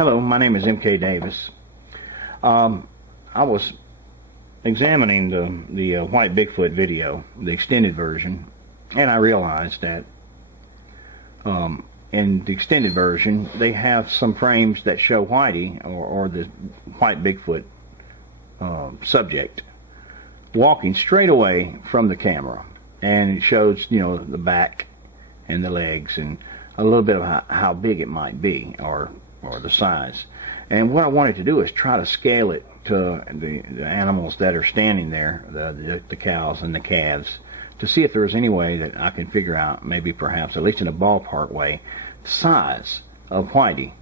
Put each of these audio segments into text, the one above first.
Hello, my name is M.K.Davis. I was examining the White Bigfoot video, the extended version, and I realized that in the extended version they have some frames that show Whitey or the White Bigfoot subject walking straight away from the camera, and it shows, you know, the back and the legs and a little bit of how big it might be or the size. And what I wanted to do is try to scale it to the animals that are standing there, the cows and the calves, to see if there was any way that I can figure out, maybe perhaps at least in a ballpark way, the size of Whitey.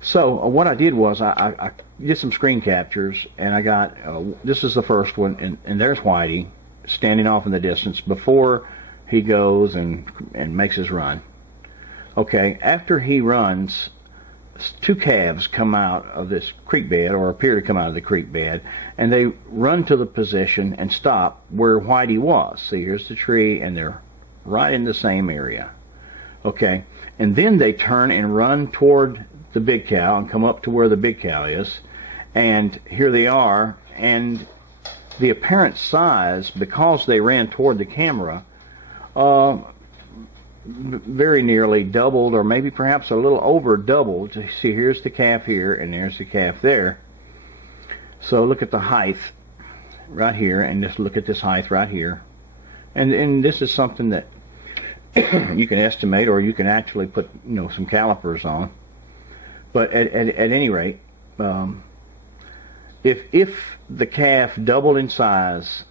So what I did was I did some screen captures, and I got this is the first one, and there's Whitey standing off in the distance before he goes and makes his run. Okay, after he runs, two calves come out of this creek bed, or appear to come out of the creek bed, and they run to the position and stop where Whitey was. See, here's the tree, and they're right in the same area. Okay, and then they turn and run toward the big cow and come up to where the big cow is, and here they are, and the apparent size, because they ran toward the camera, very nearly doubled, or maybe perhaps a little over doubled. See, here's the calf here, and there's the calf there. So look at the height right here, and just look at this height right here. And this is something that you can estimate, or you can actually put, you know, some calipers on. But at any rate, if the calf doubled in size,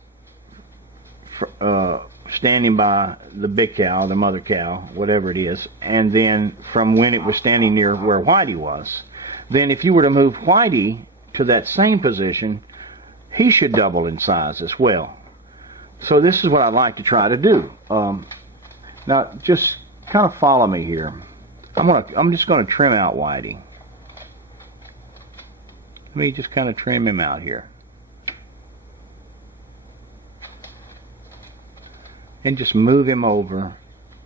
standing by the big cow, the mother cow, whatever it is, and then from when it was standing near where Whitey was, then if you were to move Whitey to that same position, he should double in size as well. So this is what I'd like to try to do. Now just kind of follow me here. I'm just going to trim out Whitey. Let me just kind of trim him out here. And just move him over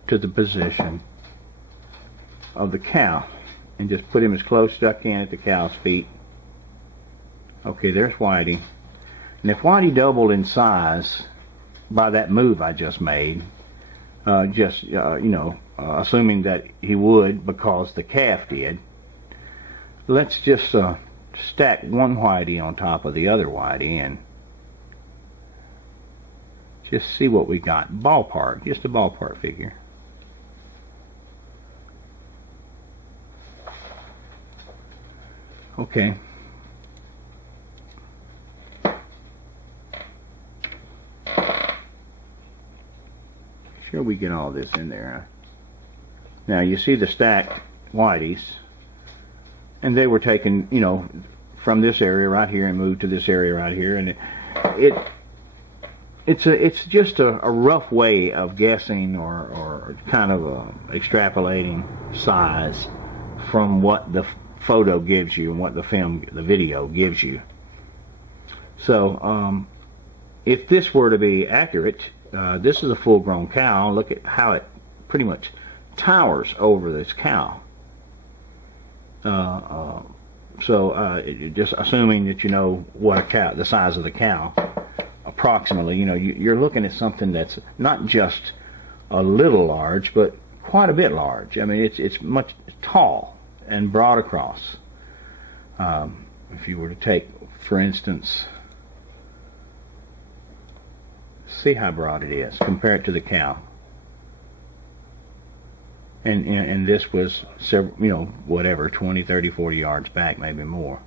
to the position of the cow, and just put him as close as I can at the cow's feet. Okay, there's Whitey. And if Whitey doubled in size by that move I just made, assuming that he would because the calf did, let's just stack one Whitey on top of the other Whitey and just see what we got. Ballpark, just a ballpark figure. Okay. Sure we get all this in there. Now you see the stacked Whiteys, and they were taken, you know, from this area right here and moved to this area right here, and it's just a rough way of guessing or kind of extrapolating size from what the photo gives you and what the video gives you. So if this were to be accurate, this is a full-grown cow. Look at how it pretty much towers over this cow. Just assuming that you know what a cow, the size of the cow, approximately, you know, you're looking at something that's not just a little large, but quite a bit large. I mean, it's much tall and broad across. If you were to take, for instance, see how broad it is, compare it to the cow. And this was several, you know, whatever, 20, 30, 40 yards back, maybe more.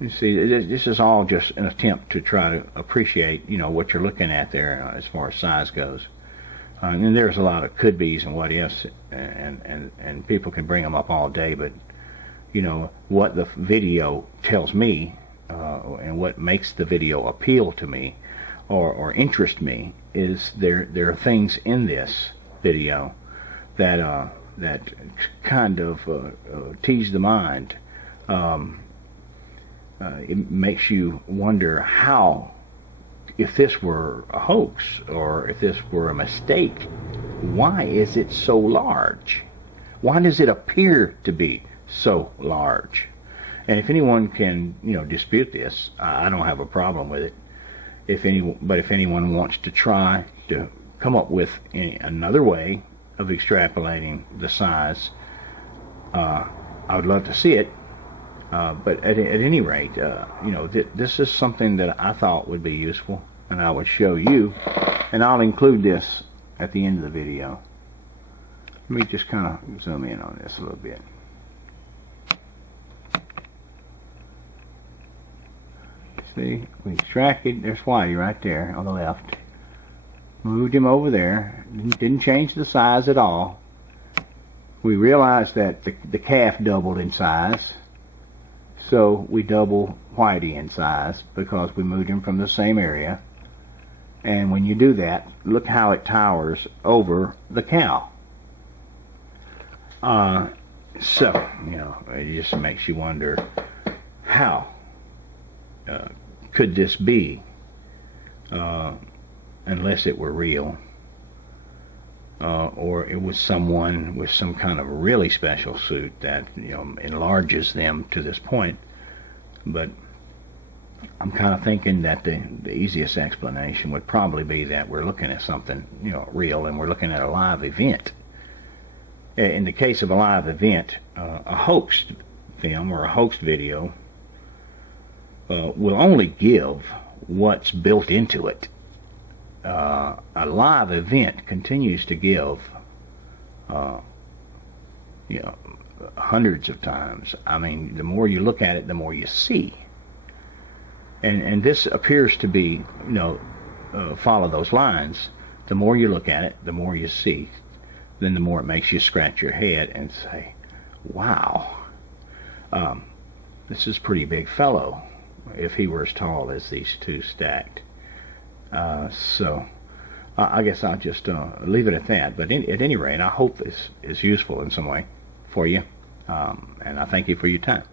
You see, this is all just an attempt to try to appreciate, you know, what you're looking at there as far as size goes. And there's a lot of could-be's and what-ifs, and people can bring them up all day, but, you know, what the video tells me, and what makes the video appeal to me, or interest me, is there are things in this video that kind of tease the mind. It makes you wonder how, if this were a hoax or if this were a mistake, why is it so large? Why does it appear to be so large? And if anyone can, dispute this, I don't have a problem with it. But if anyone wants to try to come up with another way of extrapolating the size, I would love to see it. But at any rate, this is something that I thought would be useful, and I would show you, and I'll include this at the end of the video. Let me just kind of zoom in on this a little bit. See, we extracted, there's Whitey right there on the left. Moved him over there, didn't change the size at all. We realized that the calf doubled in size, so we double Whitey in size because we moved him from the same area. And when you do that, look how it towers over the cow. So, it just makes you wonder, how could this be, unless it were real, or it was someone with some kind of really special suit that enlarges them to this point. But I'm kind of thinking that the easiest explanation would probably be that we're looking at something real, and we're looking at a live event. In the case of a live event, a hoaxed film or a hoaxed video will only give what's built into it. A live event continues to give hundreds of times. I mean, the more you look at it, the more you see. And this appears to be, follow those lines. The more you look at it, the more you see. Then the more it makes you scratch your head and say, wow, this is a pretty big fellow, if he were as tall as these two stacked. So I guess I'll just leave it at that. But at any rate, I hope this is useful in some way for you, and I thank you for your time.